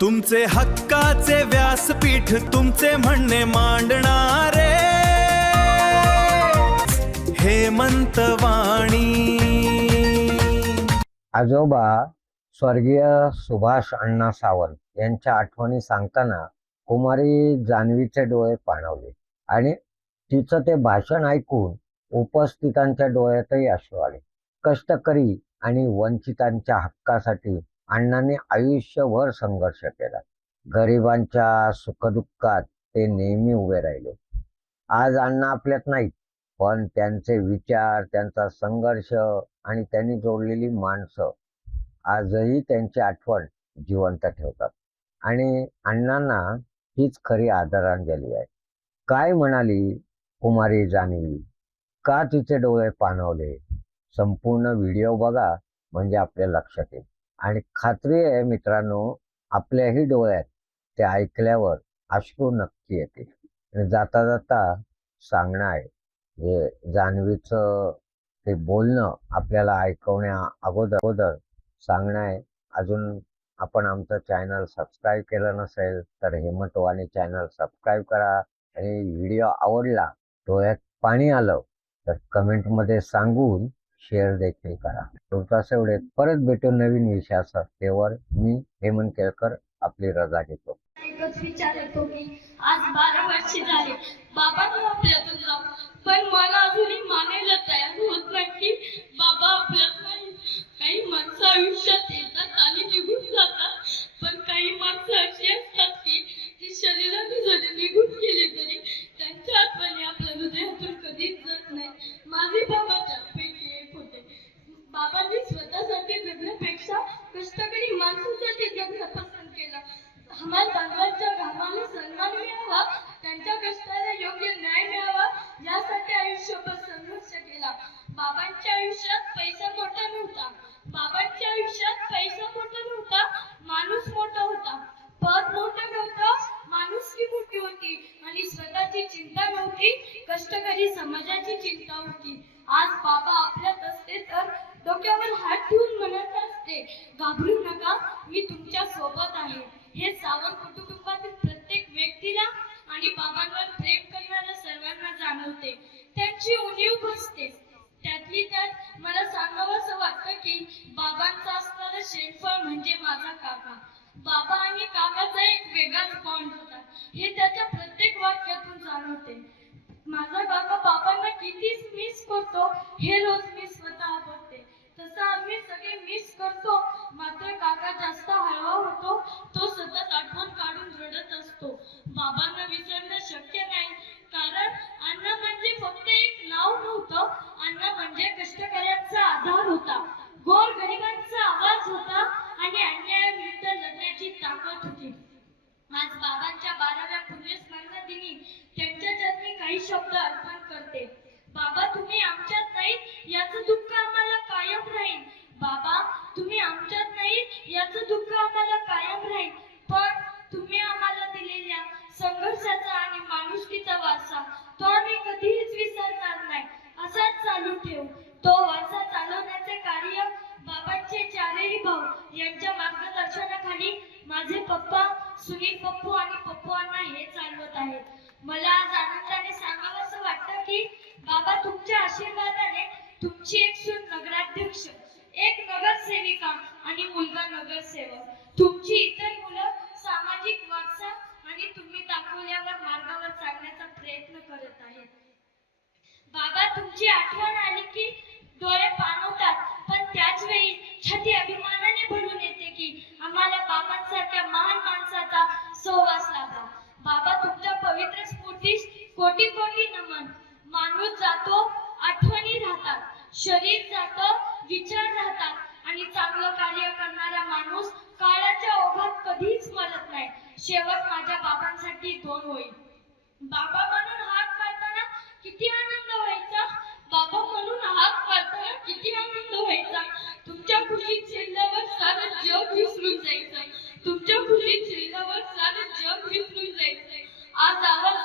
तुमचे हक्काचे व्यासपीठ, तुमचे म्हणणे मांडणारे हेमंत वाणी. आजोबा स्वर्गीय सुभाष अण्णा सावंत यांच्या आठवणी सांगताना कुमारी जान्हवीचे डोळे पाणावले आणि तिचं ते भाषण ऐकून उपस्थितांच्या डोळ्यातही अश्रू आले. कष्टकरी आणि वंचितांच्या हक्कासाठी अण्णांनी आयुष्यभर संघर्ष केला. गरिबांच्या सुखदुःखात ते नेहमी उभे राहिले. आज अण्णा आपल्यात नाहीत, पण त्यांचे विचार, त्यांचा संघर्ष आणि त्यांनी जोडलेली माणसं आजही त्यांची आठवण जिवंत ठेवतात. आणि अण्णांना हीच खरी आदरांजली आहे. काय म्हणाली कुमारी जान्हवी, का तिचे डोळे पाणावले? संपूर्ण व्हिडिओ बघा, म्हणजे आपल्या लक्षात येईल. आणि खात्री आहे मित्रांनो, आपल्याही डोळ्यात ते ऐकल्यावर अश्रू नक्की येतील. आणि जाता जाता सांगणं आहे, जे जान्हवीचं ते बोलणं आपल्याला ऐकवण्या अगोदर सांगणं आहे, अजून आपण आमचं चॅनल सबस्क्राईब केलं नसेल तर हेमंत वाणी चॅनल सबस्क्राईब करा. आणि व्हिडिओ आवडला, डोळ्यात पाणी आलं तर कमेंटमध्ये सांगून शेअर देखील करा. तुमचं एवढे परत भेटू नवीन विषयासह. तेव्हा मी हेमंत केळकर आपली रजा घेतो. एकच विचार येतो की आज 12 वर्ष झाले बाबांनी आपल्यातून जाऊ, पण मला अजूनही मानायला तयार होत नाही की बाबा आपल्यात नाही. काही माणसं आयुष्यात येतात आणि निघून जातात, पण काही माणसं अशी असतात की ती शरीराने जरी निघून गेली तरी त्यांच्या आठवणी आपल्या हृदयातून कधीच जात नाही. माझे बाबा त्यापैकी एक होते. बाबांनी स्वतःसाठी जगण्यापेक्षा कष्टकरी माणसांसाठी जगणं पसंत केलं. हमाल बांधवांच्या घामाने सन्मान मिळावा, त्यांच्या कष्टाला योग्य न्याय मिळावा, यासाठी आयुष्यभर संघर्ष केला. बाबांच्या आयुष्यात पैसा मोठा नव्हता, बाबांच्या आयुष्यात पैसा मोठा नव्हता, माणूस मोठा होता. पद मोठं नव्हतं, माणुसकी मोठी होती. आणि स्वतःची चिंता नव्हती, कष्टकरी समाजाची चिंता होती. आज बाबा आपल्यात असते तर डोक्यावर हात ठेवून म्हणत असते, घाबरू नका, मी तुमच्या सोबत आहे. हे सावंत कुटुंबातील प्रत्येक व्यक्तीला आणि बाबांवर प्रेम करणाऱ्या सर्वांना जाणवते. त्यांची उणीव बसते. त्यातली त्यात मला सांगावंसं वाटतं की बाबांचा असणारं शेणफळ म्हणजे माझा काका. बाबा आणि काकाचा एक वेगळाच बॉन्ड होता, हे त्याच्या प्रत्येक वाक्यातून जाणवते. माझा काका बाबांना किती मिस करतो हे रोज मी स्वतः बघते. तसं आम्ही सगळे मिस करतो, मात्र काका जास्त हळवा होतो. तो सतत आठवण काढून रडत असतो. बाबांना विसरणं शक्य नाही, कारण अण्णा म्हणजे फक्त एक नाव नव्हतं, अण्णा म्हणजे कष्टकऱ्यांचा आधार होता, गोरगरिबांचा आवाज होता आणि अन्यायाविरुद्ध लढण्याची ताकद होती. आज बाबांच्या 12व्या पुण्यस्मरण दिनी त्यांच्या चरणी काही शब्द अर्पण करते. बाबा, तुम्ही आमच्यात नाहीत याचं दुःख आम्हाला कायम राहील. बाबा, तुम्ही आमच्यात नाहीत याचं दुःख आम्हाला कायम राहील, पण तुम्ही आम्हाला दिलेल्या संघर्षाचा आणि माणुसकीचा वारसा तो आम्ही कधीच विसरणार नाही. असाच चालू ठेवू. तो वारसा चालवण्याचे कार्य बाबांचे चारही भाऊ यांच्या मार्गदर्शनाखाली माझे पप्पा सुनील पप्पू आणि पप्पू अण्णा हे चालवत आहेत. मला आज आनंदाने सांगावंसं वाटतं की बाबा, तुमच्या आशीर्वादाने तुमची एक सून नगराध्यक्ष, एक नगरसेविका आणि मुलगा नगरसेवक, तुमची इतर मुलं सामाजिक वारसा आणि तुम्ही दाखवल्यावर मार्गावर चालण्याचा प्रयत्न करत आहेत. बाबा, तुमची आठवण आली की डोळे पाणवतात, पण त्याच वेळी छाती अभिमानाने भरून येते की आम्हाला बाबांसारख्या महान माणसाचा सहवास लाभला. बाबा, तुमच्या पवित्र स्फूर्तीस कोटी कोटी नमन. माणूस जातो, आठवणी राहतात, शरीर जातं, विचार राहतात आणि चांगलं कार्य करणारा माणूस काळाच्या ओघात कधीच मरत नाही. शेवट माझ्या बाबांसाठी 2 होईल. बाबा म्हणून हाक मारताना किती आनंद व्हायचा, बाबा म्हणून हाक मारताना किती आनंद व्हायचा. तुमच्या खुशीत चिरल्यावर सारं जग विसरून जायचं, तुमच्या खुशीत चिरल्यावर सारं जग विसरून जायचं. आज आवाज